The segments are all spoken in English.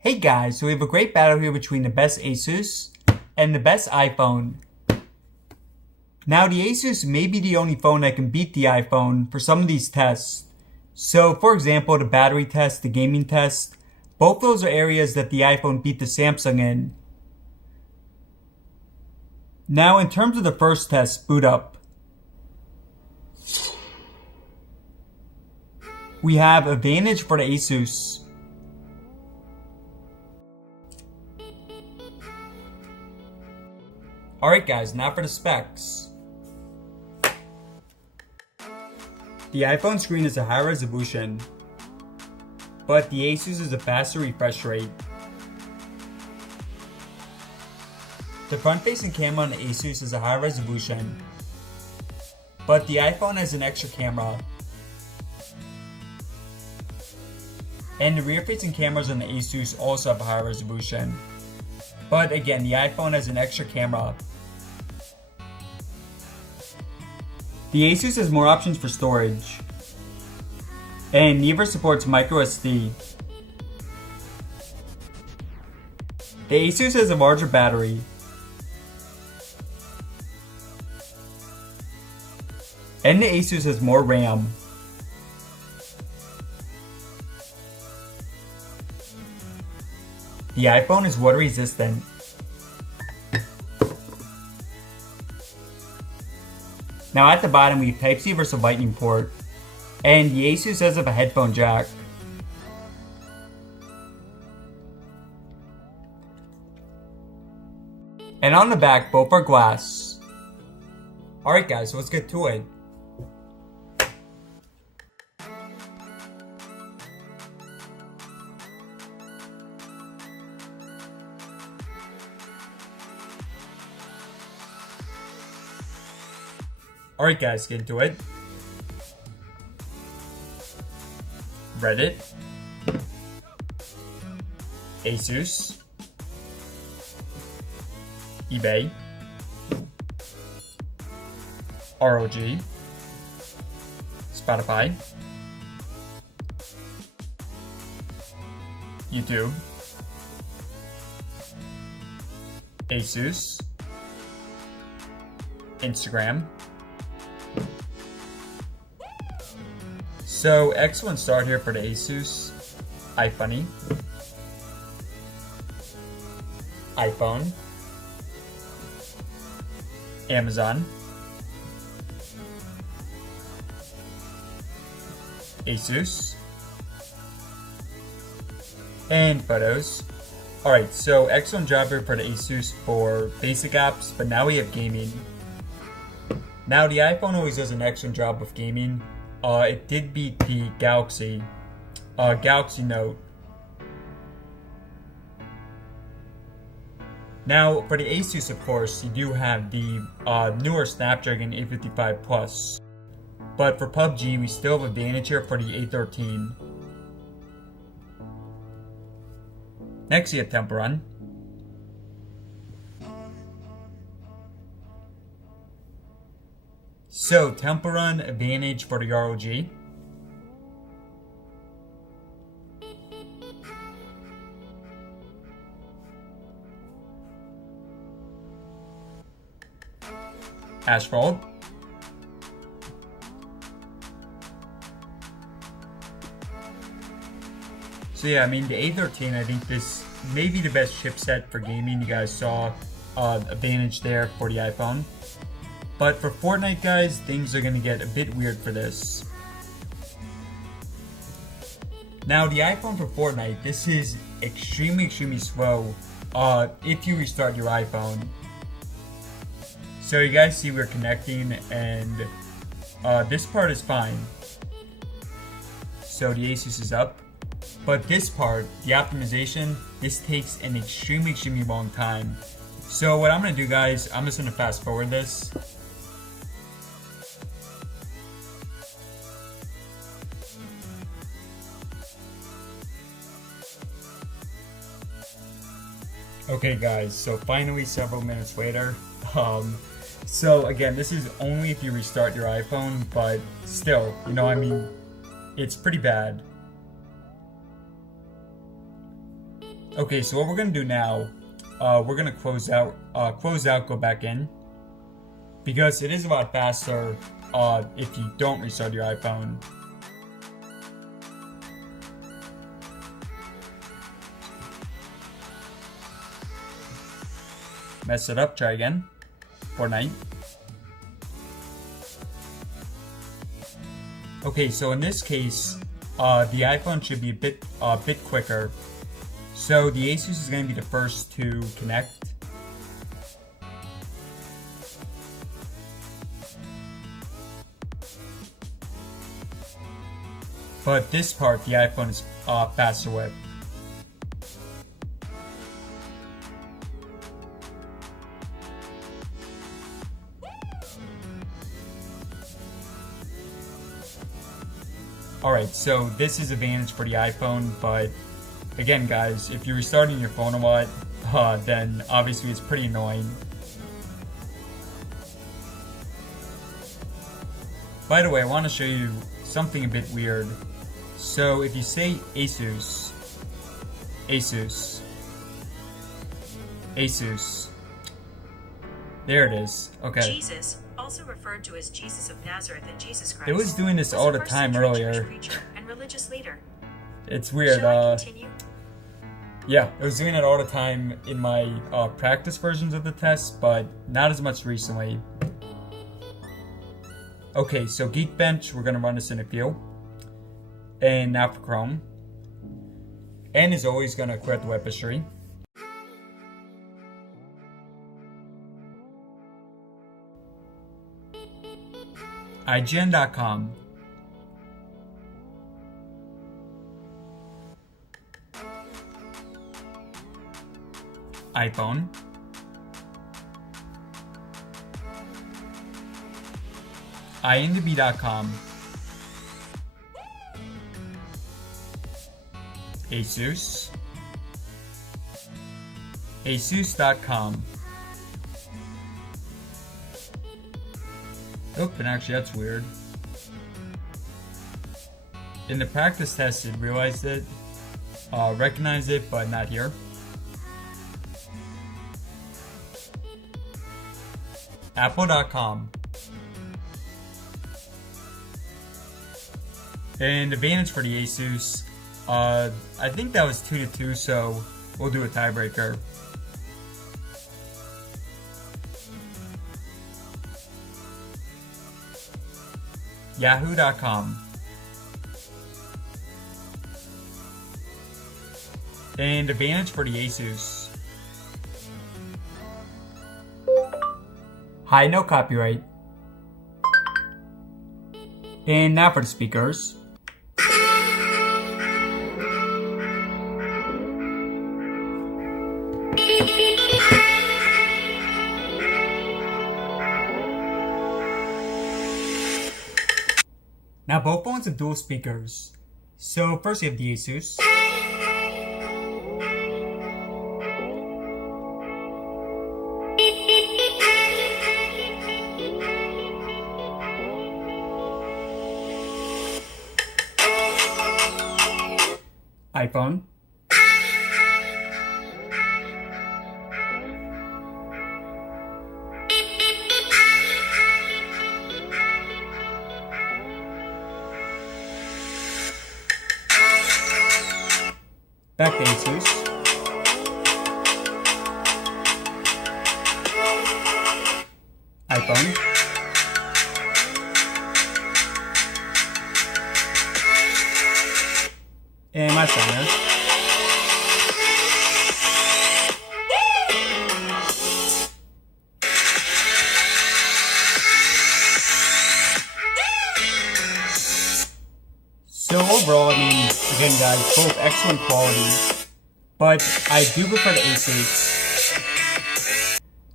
Hey guys, so we have a great battle here between the best ASUS and the best iPhone. Now the ASUS may be the only phone that can beat the iPhone for some of these tests. So for example, the battery test, the gaming test, both those are areas that the iPhone beat the Samsung in. Now in terms of the first test, boot up. We have advantage for the ASUS. Alright guys, now for the specs. The iPhone screen is a high resolution, but the ASUS is a faster refresh rate. The front-facing camera on the ASUS is a high resolution, but the iPhone has an extra camera. And the rear-facing cameras on the ASUS also have a high resolution, but again, the iPhone has an extra camera. The ASUS has more options for storage, and neither supports microSD. The ASUS has a larger battery, and the ASUS has more RAM. The iPhone is water resistant. Now at the bottom we have Type-C versus Lightning port, and the ASUS does have a headphone jack. And on the back, both are glass. Alright guys, so let's get to it. Alright guys, get into it. Reddit, ASUS, eBay, ROG, Spotify, YouTube, ASUS, Instagram. So excellent start here for the ASUS, iFunny, iPhone, Amazon, ASUS, and Photos. Alright, so excellent job here for the ASUS for basic apps, but now we have gaming. Now the iPhone always does an excellent job with gaming. It did beat the Galaxy Note. Now, for the ASUS, of course, you do have the newer Snapdragon 855 Plus. But for PUBG, we still have advantage here for the A13. Next, you have Temple Run. So, Temple Run, advantage for the ROG. Asphalt. So yeah, I mean the A13, I think this may be the best chipset for gaming. You guys saw advantage there for the iPhone. But for Fortnite, guys, things are going to get a bit weird for this. Now, the iPhone for Fortnite, this is extremely slow if you restart your iPhone. So you guys see we're connecting, and this part is fine. So the ASUS is up. But this part, the optimization, this takes an extremely long time. So what I'm going to do, guys, I'm just going to fast forward this. Okay guys, so finally several minutes later, so again, this is only if you restart your iPhone, but still, you know, I mean, it's pretty bad. Okay, so what we're gonna do now, we're gonna close out, go back in, because it is a lot faster if you don't restart your iPhone. Mess it up, try again. Fortnite. Okay, so in this case, the iPhone should be a bit quicker. So the ASUS is going to be the first to connect. But this part, the iPhone is faster with. Alright, so this is advantage for the iPhone, but again guys, if you're restarting your phone a lot, then obviously it's pretty annoying. By the way, I want to show you something a bit weird. So if you say ASUS, ASUS, ASUS, there it is. Okay. Jesus, also referred to as Jesus of Nazareth and Jesus Christ. It was doing this all the time earlier. Preacher and religious leader. It's weird. Shall I continue? Yeah, it was doing it all the time in my practice versions of the test, but not as much recently. Okay, so Geekbench, we're gonna run this in a few. And now for Chrome. And is always gonna quit the web history. IGN.com. iPhone. IMDb.com. ASUS. ASUS.com. Oh, and actually that's weird. In the practice test it realized it, recognized it, but not here. Apple.com. And advantage for the ASUS, I think that was 2-2, so we'll do a tiebreaker. Yahoo.com. And advantage for the ASUS. Hi, no copyright. And now for the speakers. Now both phones have dual speakers. So first you have the ASUS. iPhone. Back to ASUS. iPhone. And my center. So overall, I mean, again guys, both excellent quality, but I do prefer the ASUS.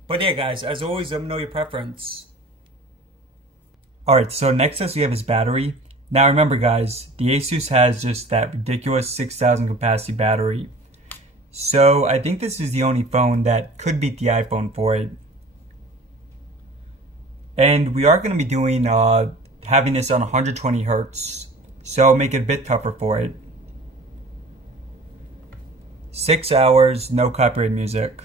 But yeah guys, as always, let me know your preference. Alright, so next up we have his battery. Now remember guys, the ASUS has just that ridiculous 6,000 capacity battery. So I think this is the only phone that could beat the iPhone for it. And we are going to be doing, having this on 120 Hertz. So make it a bit tougher for it. 6 hours, no copyright music.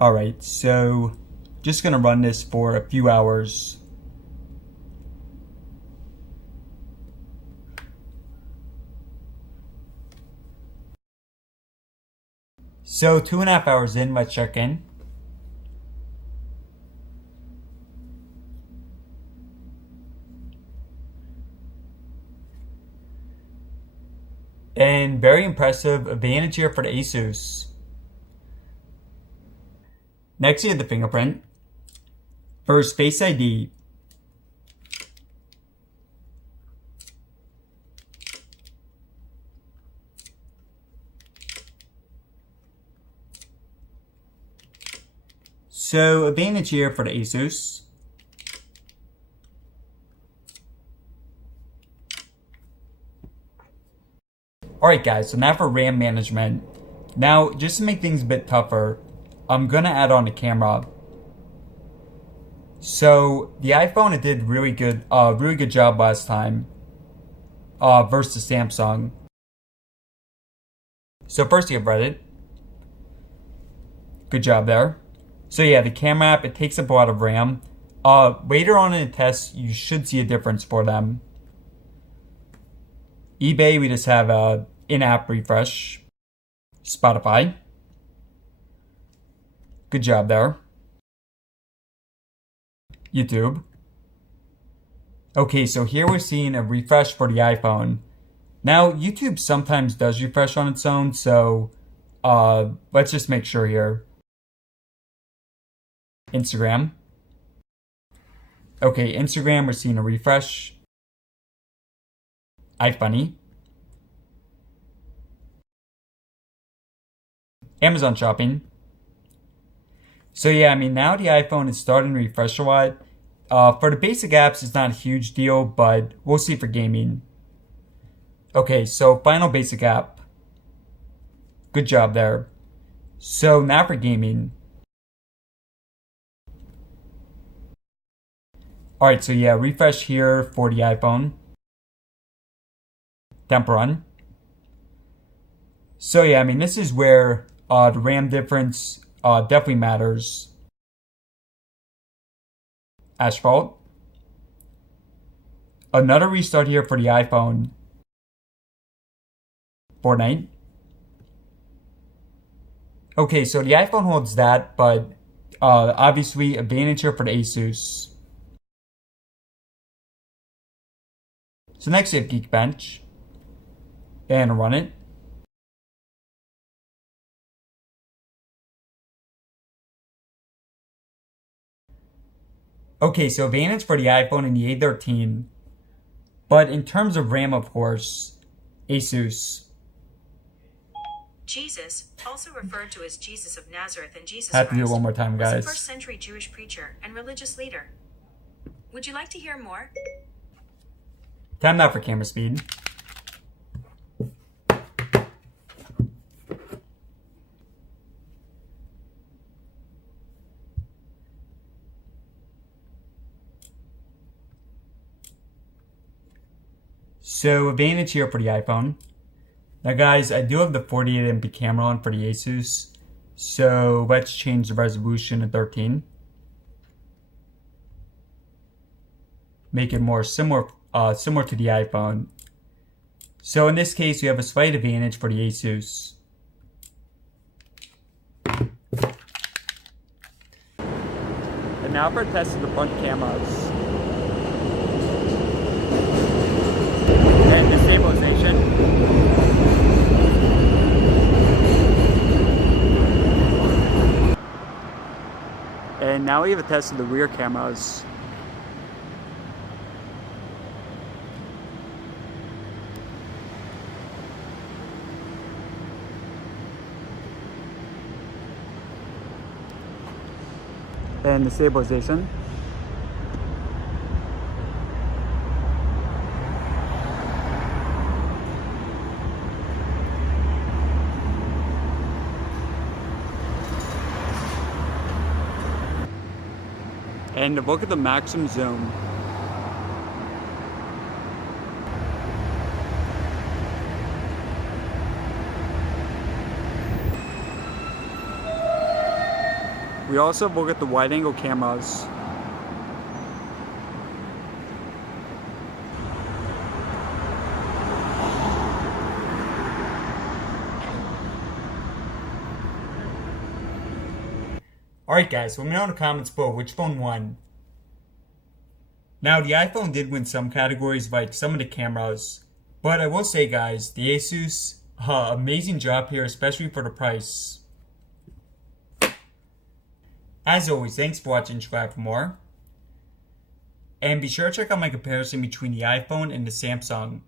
Alright, so just gonna run this for a few hours. So 2.5 hours in, let's check in. And very impressive advantage here for the ASUS. Next, you have the fingerprint. First, Face ID. So, advantage here for the ASUS. Alright guys, so now for RAM management. Now, just to make things a bit tougher, I'm gonna add on a camera. So, the iPhone, it did really good job last time versus Samsung. So first you have Reddit. Good job there. So yeah, the camera app, it takes up a lot of RAM. Later on in the test, you should see a difference for them. eBay, we just have a in-app refresh. Spotify. Good job there. YouTube. Okay, so here we're seeing a refresh for the iPhone. Now, YouTube sometimes does refresh on its own, so let's just make sure here. Instagram. Okay, Instagram, we're seeing a refresh. iFunny. Amazon shopping. So yeah, I mean, now the iPhone is starting to refresh a lot. For the basic apps, it's not a huge deal, but we'll see for gaming. Okay, so final basic app. Good job there. So now for gaming. Alright, so yeah, refresh here for the iPhone. Temp run. So yeah, I mean, this is where the RAM difference definitely matters. Asphalt. Another restart here for the iPhone. Fortnite. Okay, so the iPhone holds that, but obviously advantage here for the ASUS. So next we have Geekbench. And run it. Okay, so advantage for the iPhone and the A13. But in terms of RAM, of course, ASUS. Jesus, also referred to as Jesus of Nazareth and Jesus Have to do it Christ, one more time, was a guys. first-century Jewish preacher and religious leader. Would you like to hear more? Time out for camera speed. So advantage here for the iPhone. Now guys, I do have the 48MP camera on for the ASUS. So let's change the resolution to 13. Make it more similar to the iPhone. So in this case, we have a slight advantage for the ASUS. And now for a test of the front cameras. And the stabilization. And now we have a test of the rear cameras. And the stabilization. And look at the maximum zoom. We also look at the wide angle cameras. Alright guys, let me know in the comments below which phone won. Now the iPhone did win some categories like some of the cameras, but I will say guys, the ASUS, amazing job here, especially for the price. As always, thanks for watching, subscribe for more. And be sure to check out my comparison between the iPhone and the Samsung.